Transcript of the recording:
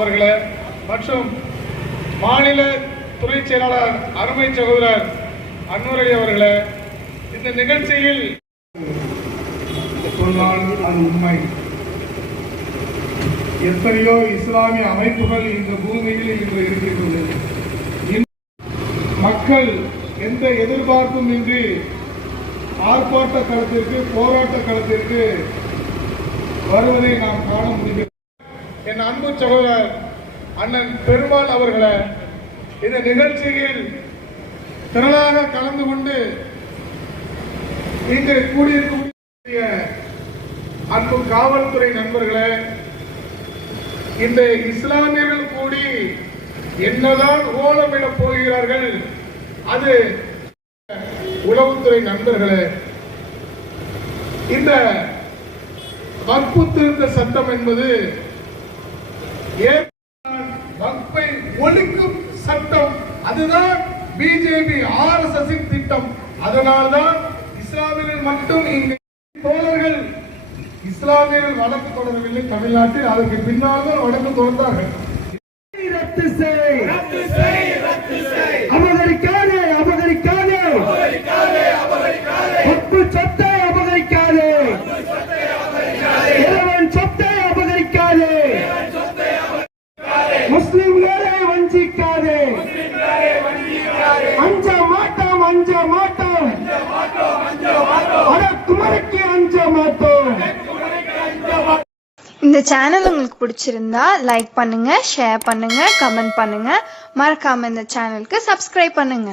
அவர்களே மற்றும் மாநில துணை செயலாளர் அருமை சகோதரர் அன்வரடி அவர்களே, இந்த நிகழ்ச்சியில் சொன்னால் அது உண்மை. எத்தனையோ இஸ்லாமிய அமைப்புகள் இந்த பூமியில் இன்று இருக்கின்றது. மக்கள் எந்த எதிர்பார்ப்பும் இன்றி ஆர்ப்பாட்ட களத்திற்கு, போராட்ட களத்திற்கு வருவதை நாம் காண முடிகிறது. என் அன்பு சகோதரர் அண்ணன் பெருமாள் அவர்களே, இந்த நிகழ்ச்சியில் திரளாக கலந்து கொண்டு இங்கு கூடியிருக்கக்கூடிய அன்பு காவல்துறை நண்பர்களே, இந்த இஸ்லாமியர்கள் கூடி என்னதான் ஓலமிடப் போகிறார்கள், அது உளவுத்துறை நண்பர்களே, இந்த வக்பு திருத்த சட்டம் என்பது வக்பை ஒழிக்கும் சட்டம். அதுதான் பிஜேபி RSS திட்டம். அதனால்தான் இஸ்லாமியர்கள் மட்டும் இங்கு தோழர்கள் இஸ்லாமியர்கள் வழக்கு தொடரவில்லை தமிழ்நாட்டில். அதற்கு பின்னால் தான் வழக்கு தொடர்ந்தார்கள். அபகரிக்காதே, அபகரிக்காதே, வக்பு சொத்தை அபகரிக்காதே, இறைவன் சொத்தை அபகரிக்காதே, முஸ்லிம்களை வஞ்சிக்காதே. அஞ்ச மாட்டோம், அஞ்ச மாட்டோம், அடக்குமுறைக்கு அஞ்ச மாட்டோம். இந்த சேனல் உங்களுக்கு பிடிச்சிருந்தா லைக் பண்ணுங்க, ஷேர் பண்ணுங்க, கமெண்ட் பண்ணுங்க. மறக்காம இந்த சேனலுக்கு சப்ஸ்கிரைப் பண்ணுங்க.